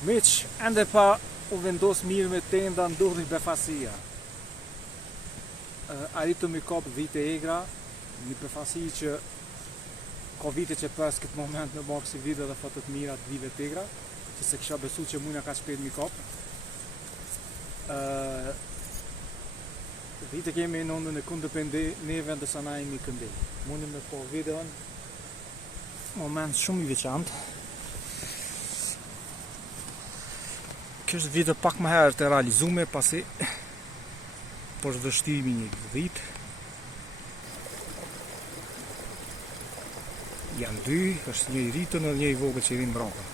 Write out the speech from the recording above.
Miq, ende pa u vendos mirë me tenda ndodhi befasia. Arritëm i kap vite egra, një befasi që ka vite që pas këtë moment në bakë si vite dhe fatët mira të vive të egra, që se kisha besu që mujna ka shpet mi kap. Vite kemi në ndën e kundëpende neve ndësa na jemi këndej. Mundim me po videon, moment shumë i veçantë. Kjo është vite pak më herë të realizume pasi për vështimi një vit. Janë dy, është një i rritën dhe një i vogël që i rinë brapa.